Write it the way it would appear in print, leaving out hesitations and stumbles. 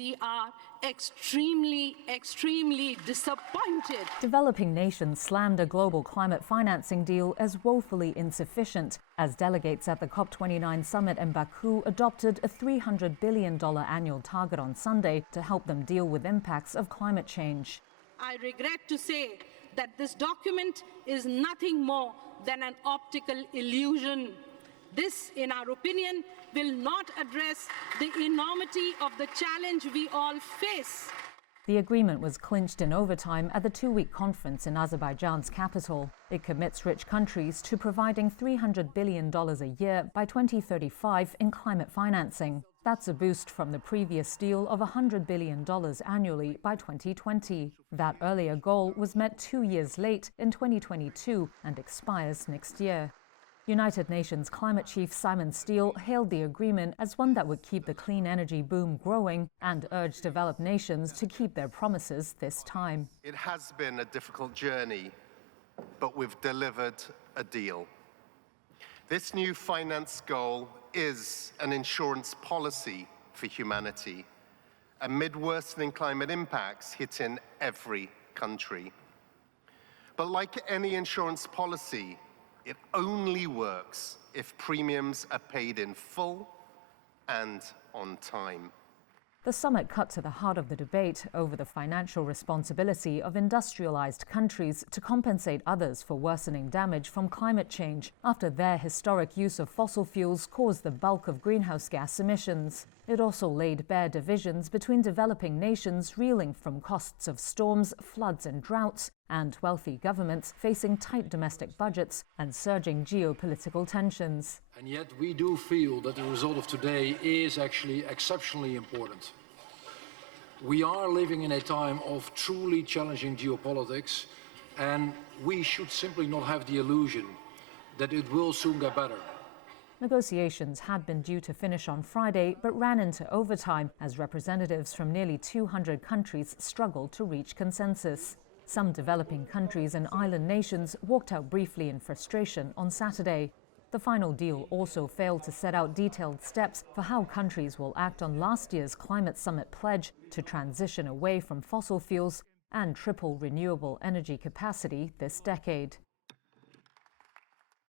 We are extremely, extremely disappointed. Developing nations slammed a global climate financing deal as woefully insufficient, as delegates at the COP29 summit in Baku adopted a $300 billion annual target on Sunday to help them deal with impacts of climate change. I regret to say that this document is nothing more than an optical illusion. This, in our opinion, will not address the enormity of the challenge we all face. The agreement was clinched in overtime at the two-week conference in Azerbaijan's capital. It commits rich countries to providing $300 billion a year by 2035 in climate financing. That's a boost from the previous deal of $100 billion annually by 2020. That earlier goal was met 2 years late in 2022 and expires next year. United Nations climate chief Simon Stiell hailed the agreement as one that would keep the clean energy boom growing and urged developed nations to keep their promises this time. It has been a difficult journey, but we've delivered a deal. This new finance goal is an insurance policy for humanity amid worsening climate impacts hitting every country. But like any insurance policy, it only works if premiums are paid in full and on time. The summit cut to the heart of the debate over the financial responsibility of industrialized countries to compensate others for worsening damage from climate change after their historic use of fossil fuels caused the bulk of greenhouse gas emissions. It also laid bare divisions between developing nations reeling from costs of storms, floods and droughts, and wealthy governments facing tight domestic budgets and surging geopolitical tensions. And yet we do feel that the result of today is actually exceptionally important. We are living in a time of truly challenging geopolitics, and we should simply not have the illusion that it will soon get better. Negotiations had been due to finish on Friday, but ran into overtime as representatives from nearly 200 countries struggled to reach consensus. Some developing countries and island nations walked out briefly in frustration on Saturday. The final deal also failed to set out detailed steps for how countries will act on last year's climate summit pledge to transition away from fossil fuels and triple renewable energy capacity this decade.